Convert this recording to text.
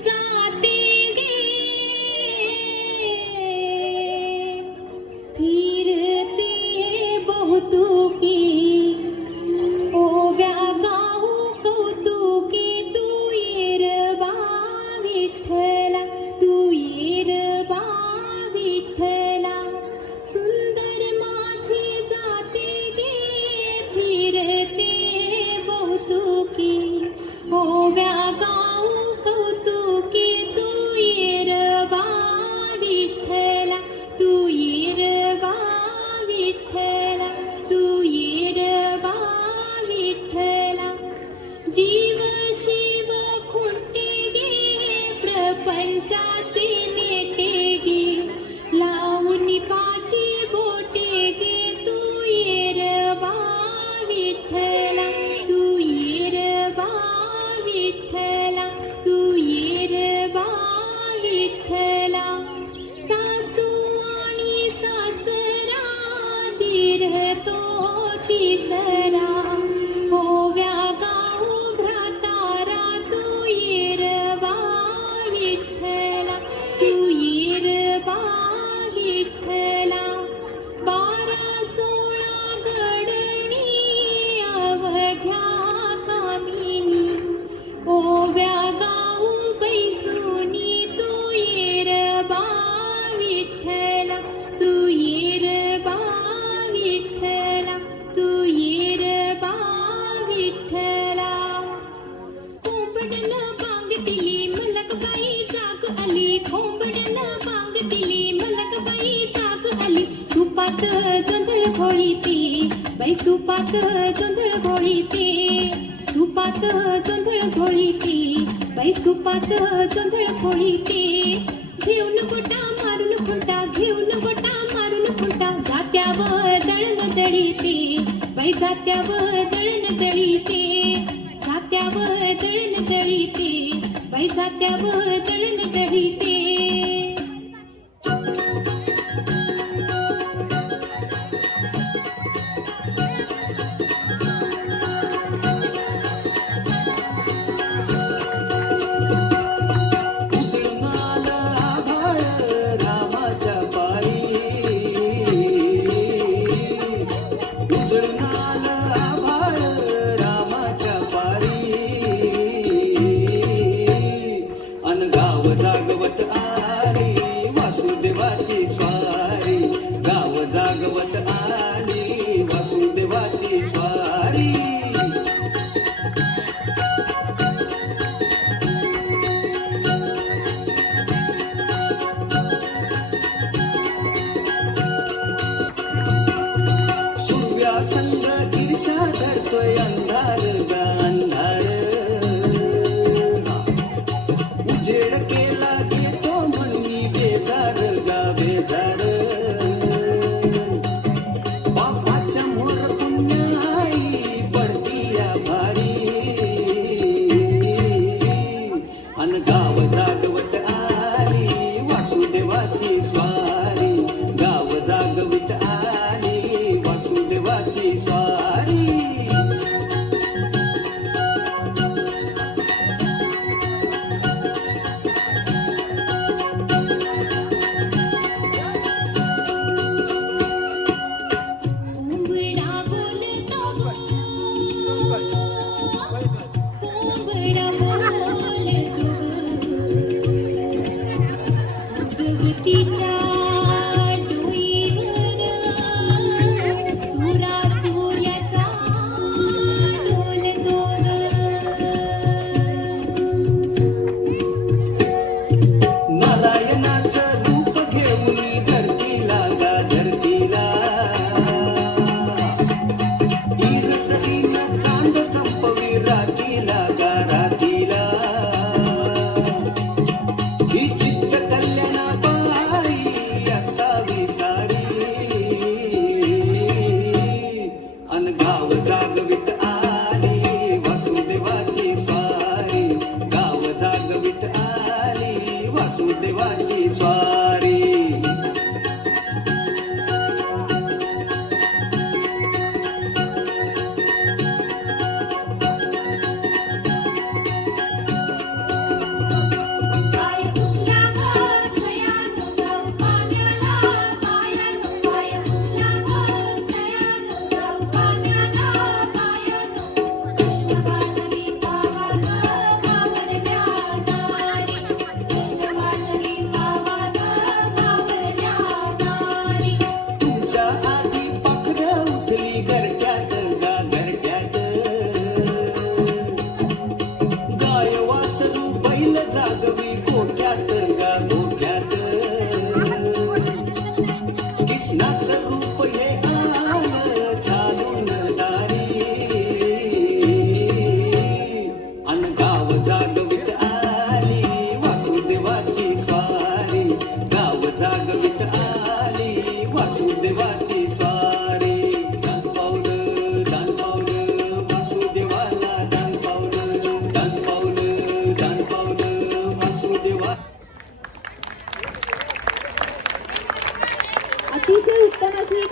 जाते गे फिरते बहुतुकी ओव्या गाऊ कौतुकी तू येर बा विठ्ठला तू येर बा विठ्ठला सुंदर माझे जाते गे फिरते बहुतुकी ओव्या गाऊ कौतुकी तू येर बा विठ्ठला तू येर बा विठ्ठला तू येर बा विठ्ठला जीव शिव खुंटे गे प्रपंचाचे नेटे गे लावून पाची बोटे गे तू येर बा विठ्ठला तू येर बा विठ्ठला तू येर बा विठ्ठला सासू आणि सासरा दीर तो तिसरा ओव्या गाऊ भ्रातारा तू येर बा विठ्ठला तू येर बा विठ्ठला 12-16 गडणी अवघ्या कामिनी ओव्या गाऊ बैसुनी तू येर बा विठ्ठला तू येर बा विठ्ठला तू येर बा विठ्ठला कोंबड्यानं बांग दिली मलकबाई जाग आली कोंबड्यानं बांग दिली मलकबाई जाग आली सुपात जोंधळ घोळीती बाई सुपात जोंधळ घोळीती सुपात जोंधळ घोळीती बाई सुपात जोंधळ घोळीती घेऊन गोटा मारून खुंटा घेऊन गोटा मारून खुंटा जात्यावर दळण दळीते बाई जात्यावर दळण दळीते जात्यावर दळण दळीते बाई जात्यावर दळण दळीते उजळणाल आभाळ रामाच्या पायी उजळणाल आभाळ रामाच्या पारी अन गाव जागवत अतिशय उत्तम अशी ही